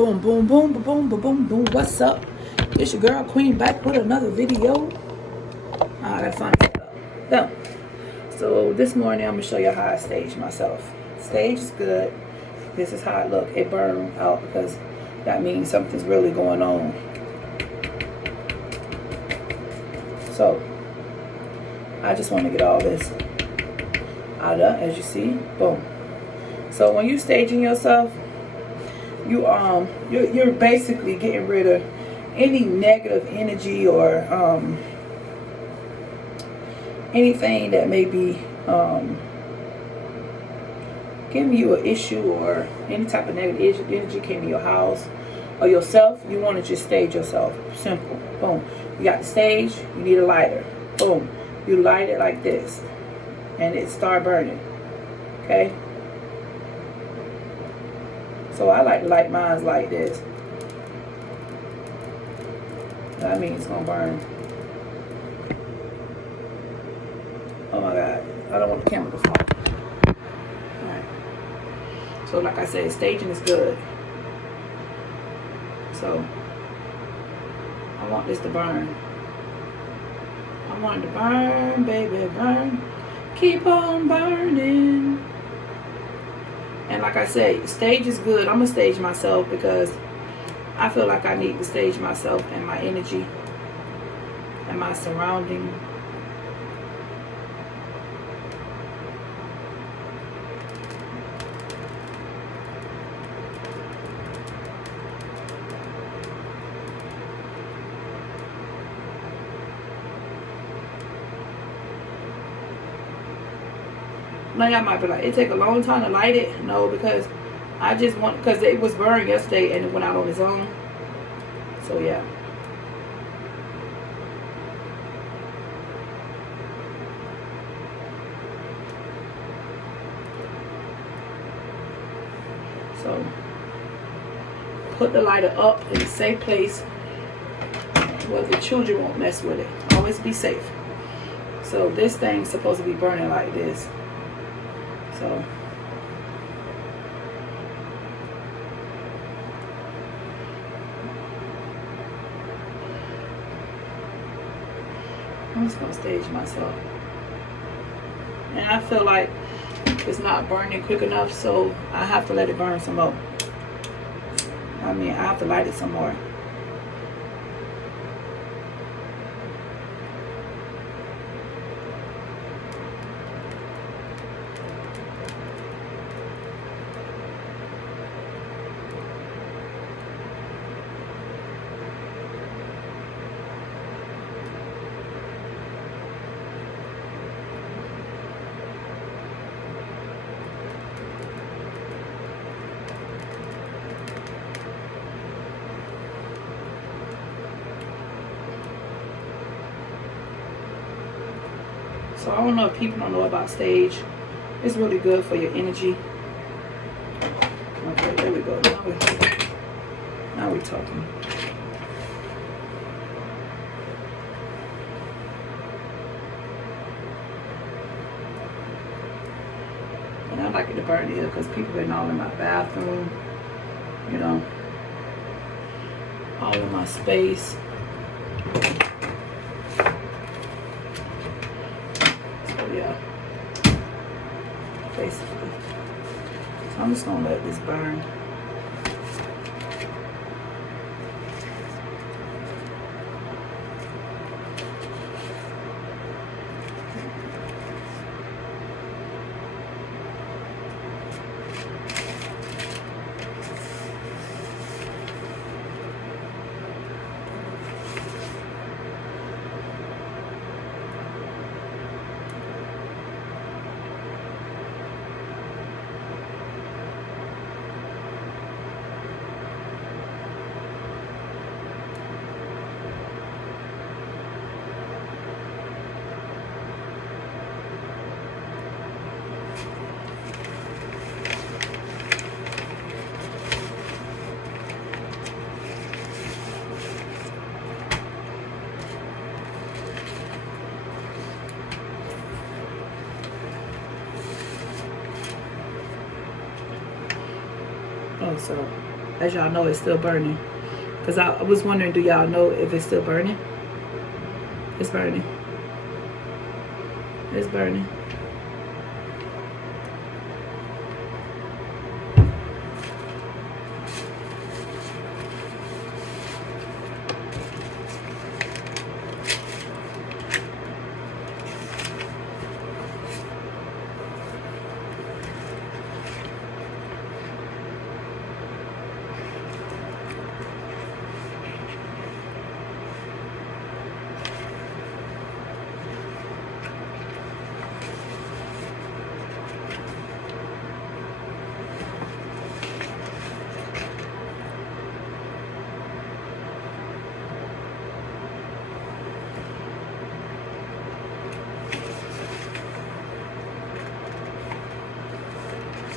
Boom, boom, boom, boom, boom, boom, boom, boom. What's up? It's your girl Queen back with another video. I gotta find it up. Boom. So this morning I'm gonna show you how I stage myself. Stage is good. This is how I look. It burned out because that means something's really going on. So I just want to get all this out of, as you see. Boom. So when you staging yourself, you're basically getting rid of any negative energy or anything that may be giving you an issue, or any type of negative energy came to your house or yourself. You want to just stage yourself. Simple. Boom. You got the stage. You need a lighter. Boom. You light it like this, and it start burning. Okay. So I like to light mine like this. That means it's gonna burn. Oh my God, I don't want the camera to fall. Alright. So like I said, staging is good. So I want this to burn. I want it to burn, baby, burn. Keep on burning. And like I said, stage is good. I'm gonna stage myself because I feel like I need to stage myself and my energy and my surrounding. Now y'all might be like, it take a long time to light it. No, because I just want, because it was burned yesterday and it went out on its own. So yeah. So put the lighter up in a safe place where the children won't mess with it. Always be safe. So this thing's supposed to be burning like this. So I'm just gonna stage myself, and I feel like it's not burning quick enough, so I have to let it burn some more. I mean, I have to light it some more. So I don't know if people don't know about stage. It's really good for your energy. Okay, there we go. Now we're talking. And I like it to burn here because people been all in my bathroom, you know, all in my space. Yeah, basically. So I'm just gonna let this burn. So As y'all know, it's still burning. Because I was wondering, do y'all know if it's still burning? It's burning. It's burning.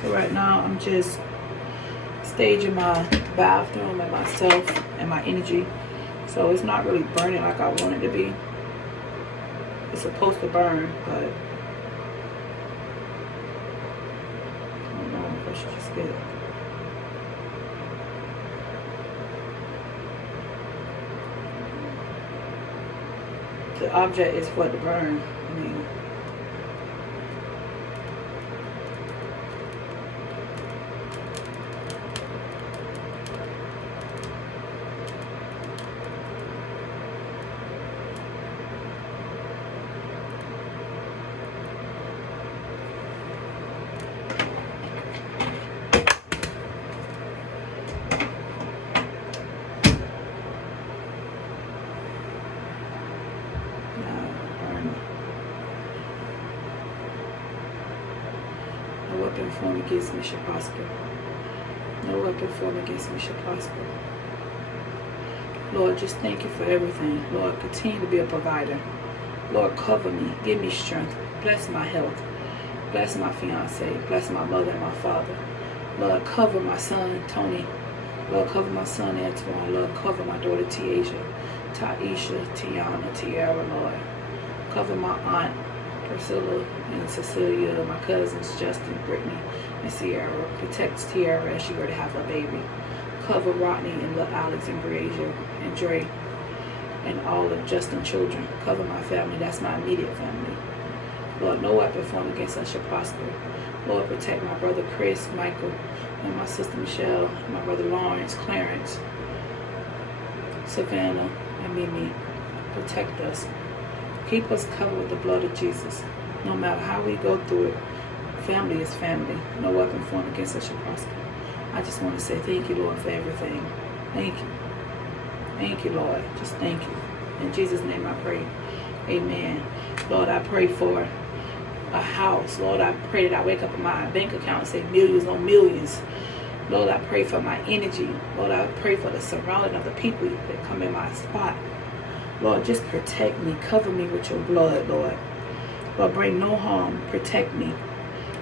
So right now I'm just staging my bathroom and myself and my energy. So it's not really burning like I want it to be. It's supposed to burn, but I don't know if I should just get it. The object is what to burn. I mean, no weapon formed against me shall prosper. No weapon formed against me shall prosper. Lord, just thank you for everything. Lord, continue to be a provider. Lord, cover me. Give me strength. Bless my health. Bless my fiance. Bless my mother and my father. Lord, cover my son, Tony. Lord, cover my son, Antoine. Lord, cover my daughter, Tiaja, Taisha, Tiana, Tiara, Lord. Cover my aunt, Priscilla and Cecilia, my cousins, Justin, Brittany, and Sierra. Protect Tiara as she were to have her baby. Cover Rodney and little Alex and Breasia and Dre and all of Justin's children. Cover my family. That's my immediate family. Lord, no weapon formed against us shall prosper. Lord, protect my brother Chris, Michael, and my sister Michelle, my brother Lawrence, Clarence, Savannah, and Mimi. Protect us. Keep us covered with the blood of Jesus. No matter how we go through it, family is family. No weapon formed against us shall prosper. I just want to say thank you, Lord, for everything. Thank you. Thank you, Lord. Just thank you. In Jesus' name I pray. Amen. Lord, I pray for a house. Lord, I pray that I wake up in my bank account and say millions on millions. Lord, I pray for my energy. Lord, I pray for the surrounding of the people that come in my spot. Lord, just protect me. Cover me with your blood, Lord. Lord, bring no harm. Protect me.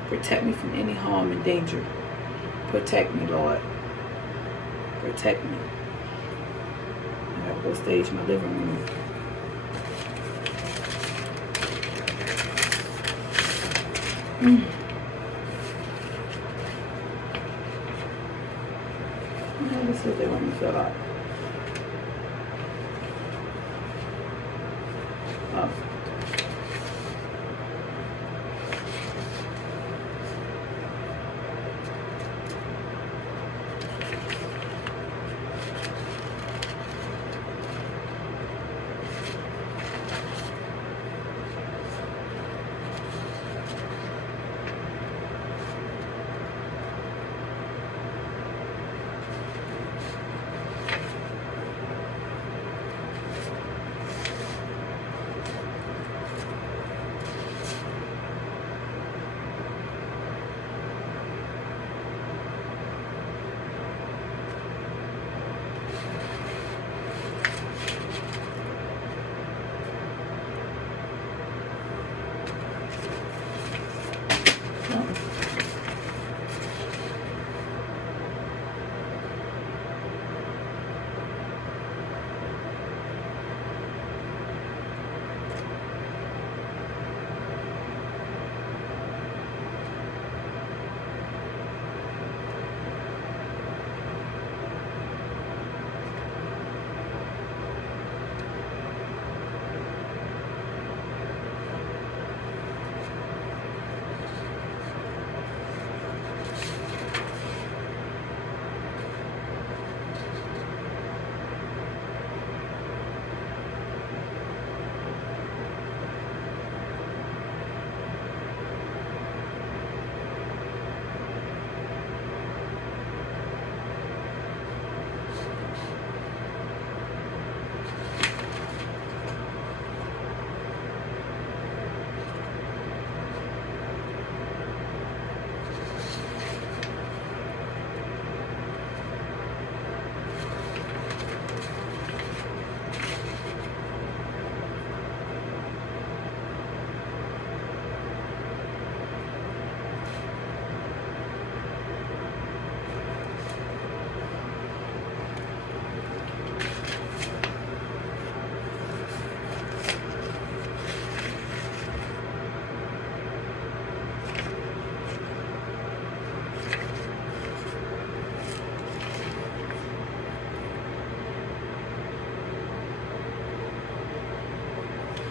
Protect me from any harm and danger. Protect me, Lord. Protect me. I gotta go stage my living room. Let's see if they want me to fill out. Oh.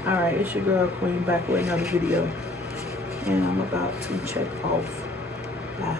Alright, it's your girl Queen back with another video. And I'm about to check off. Bye.